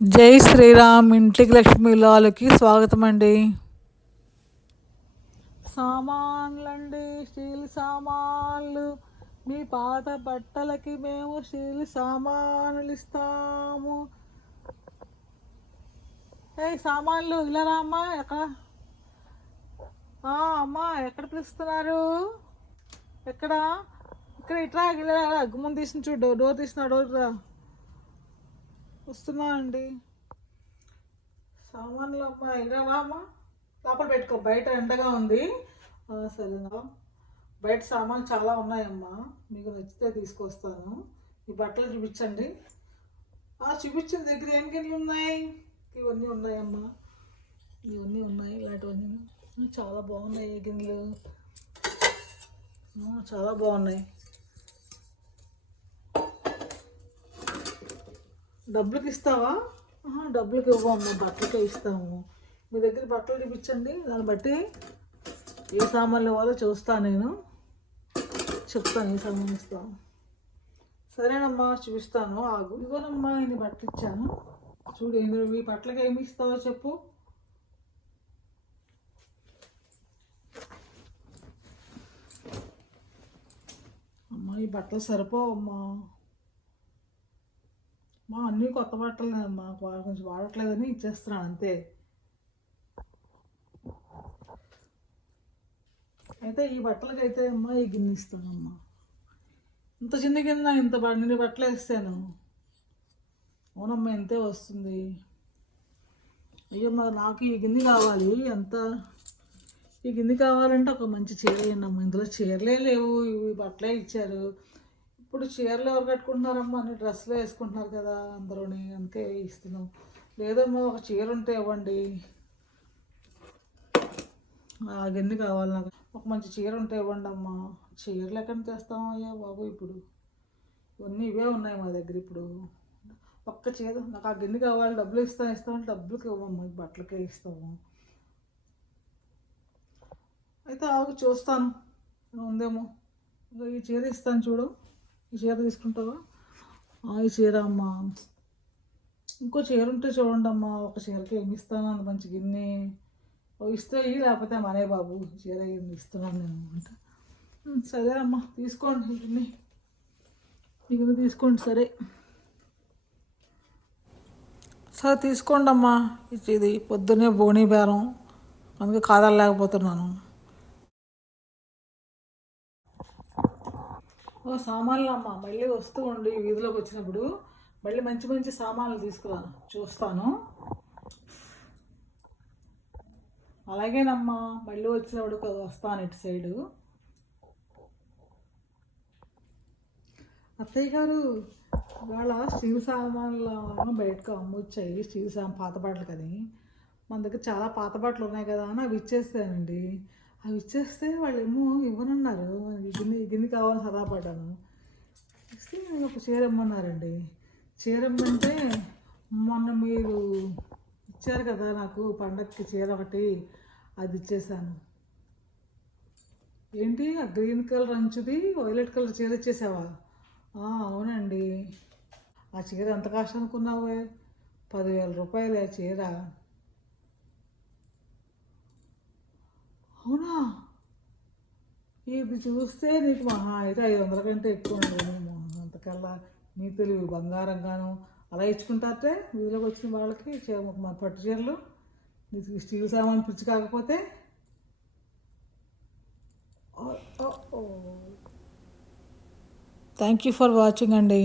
జై శ్రీరామ్ ఇంటికి లక్ష్మి లాలకి స్వాగతం అండి. సామాన్లండి, స్టీల్ సామాన్లు. మీ పాత బట్టలకి మేము స్టీల్ సామాన్లు ఇస్తాము. ఏ సామాన్లు ఇలా రా అమ్మా. ఎక్కడ అమ్మా ఎక్కడ పిలుస్తున్నారు? ఎక్కడ? ఇక్కడ ఇట్రా, ఇలా గుమ్మం తీసిన చూడు, డోర్ తీసిన డోర్ రా. వస్తున్నా అండి. సామాన్లు అమ్మా ఇలా అమ్మా, లోపల పెట్టుకో, బయట ఎండగా ఉంది. సరేనా, బయట సామాన్లు చాలా ఉన్నాయమ్మా, మీకు నచ్చితే తీసుకొస్తాను. ఈ బట్టలు చూపించండి. చూపించిన దగ్గర ఏం గిన్నెలు ఉన్నాయి? ఇవన్నీ ఉన్నాయమ్మా, ఇవన్నీ ఉన్నాయి. ఇలాంటివన్నీ చాలా బాగున్నాయి. ఈ గిన్నెలు చాలా బాగున్నాయి. డబ్బులకి ఇస్తావా? డబ్బులకి ఇవ్వమ్మా, బట్టలకే ఇస్తాము. మీ దగ్గర బట్టలు చూపించండి, దాన్ని బట్టి ఏ సామాన్లు ఇవ్వాలో చూస్తాను. నేను చెప్తాను ఏ సామాన్లు ఇస్తాను. సరేనమ్మా, చూపిస్తాను, ఆగు. ఇదిగోనమ్మా, ఇన్ని బట్టలు ఇచ్చాను చూడు. ఈ బట్టలకి ఏమి ఇస్తావో చెప్పు. అమ్మా ఈ బట్టలు సరిపోవమ్మా. అన్నీ కొత్త బట్టలు అమ్మా, కొంచెం వాడట్లేదని ఇచ్చేస్తున్నాను అంతే. అయితే ఈ బట్టలకి అయితే అమ్మా ఈ గిన్నె ఇస్తానమ్మా. ఇంత చిన్న గిన్నె, ఇంత నిండి బట్టలు వేస్తాను. అవునమ్మా, ఇంతే వస్తుంది. అయ్యమ్మా, నాకు ఈ గిన్నె కావాలి. ఎంత ఈ గిన్నె కావాలంటే ఒక మంచి చీర అయ్యమ్మా. ఇందులో చీరలే లేవు, ఇవి బట్టలే ఇచ్చారు. ఇప్పుడు చీరలు ఎవరు కట్టుకుంటున్నారమ్మా, అన్ని డ్రెస్సులు వేసుకుంటున్నారు కదా అందరూని, అందుకే ఇస్తున్నాం. లేదమ్మా, ఒక చీర ఉంటే ఇవ్వండి. ఆ గిన్నె కావాలి నాకు. ఒక మంచి చీర ఉంటే ఇవ్వండి అమ్మా. చీరలు ఎక్కడ తెస్తామో అయ్యా బాబు, ఇప్పుడు ఇవన్నీ ఇవే ఉన్నాయి మా దగ్గర. ఇప్పుడు ఒక్క చీర, నాకు ఆ గిన్నె కావాలి, డబ్బులు ఇస్తామంటే డబ్బులకి ఇవ్వమ్మా, బట్టలకే ఇస్తాము. అయితే ఆగు, చూస్తాను ఉందేమో. ఈ చీర ఇస్తాను చూడు. ఈ చీర తీసుకుంటావా? ఈ చీర అమ్మా. ఇంకో చీర ఉంటే చూడండి అమ్మా. ఒక చీరకి ఏమి ఇస్తాను, అంత మంచి గిన్నె ఇస్తే ఇవి, లేకపోతే మనే బాబు చీర ఇస్తున్నాను నేను అంటే. సరే అమ్మా, తీసుకోండి గిన్నె, ఈ గిన్నె తీసుకోండి. సరే తీసుకోండి అమ్మా. ఇది పొద్దున్నే బోనీ బేరం, అందుకే కాదలేకపోతున్నాను. సామాన్లు అమ్మ, మళ్ళీ వస్తూ ఉండి వీధిలోకి వచ్చినప్పుడు మళ్ళీ మంచి మంచి సామాన్లు తీసుకురాను, చూస్తాను. అలాగేనమ్మా, మళ్ళీ వచ్చినప్పుడు వస్తాను ఇటు సైడు. అత్తయ్య గారు, ఇవాళ స్టీల్ సామాన్లు బయటకు అమ్మొచ్చాయి. స్టీల్ పాత బట్టలు కదా, మన దగ్గర చాలా పాత బట్టలు ఉన్నాయి కదా అని అవి ఇచ్చేస్తానండి. అవి ఇచ్చేస్తే వాళ్ళు ఏమో ఇవ్వనున్నారు. ఈ గిన్నె కావాలని సదాపడ్డాను. ఇస్తే ఒక చీర ఇమ్మన్నారండి. చీర ఇమ్మంటే మొన్న మీరు ఇచ్చారు కదా నాకు పండగకి చీర ఒకటి, అది ఇచ్చేసాను. ఏంటి ఆ గ్రీన్ కలర్ అంచుది వైలెట్ కలర్ చీర ఇచ్చేసావా? అవునండి. ఆ చీర ఎంత కాస్ట్ అనుకున్నావు? 10,000 రూపాయలు ఆ చీర. అవునా? ఇది చూస్తే నీకు మహా అయితే 500 కంటే ఎక్కువ ఉండదు. అంతకల్లా నీ తెలివి బంగారంగాను అలా ఇచ్చుకుంటారే వీధిలోకి వచ్చిన వాళ్ళకి. మన పట్టు చీరలు నీకు స్టీల్ సామాన్ పిచ్చి కాకపోతే. థ్యాంక్ యూ ఫర్ వాచింగ్ అండి.